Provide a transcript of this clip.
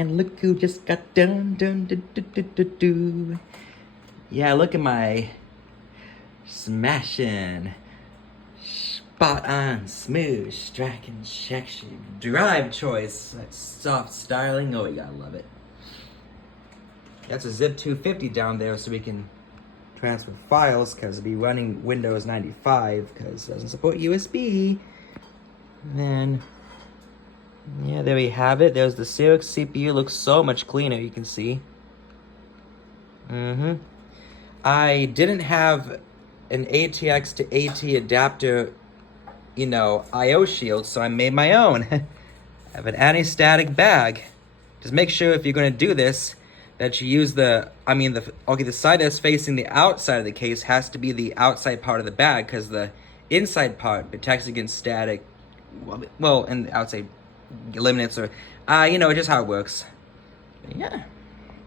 And look who just got done, Yeah, look at my smashing, spot on, smooth, striking, sexy drive choice. That soft styling, oh, you gotta love it. That's a zip 250 down there so we can transfer files because it'll be running Windows 95 because it doesn't support USB. And then, yeah, there we have it. There's the Cyrix CPU. Looks so much cleaner, you can see. I didn't have an ATX to AT adapter, you know, I/O shield, so I made my own. I have an anti-static bag. Just make sure if you're going to do this that you use the side that's facing the outside of the case has to be the outside part of the bag because the inside part protects against static, well, and the outside eliminates or, you know, just how it works. Yeah.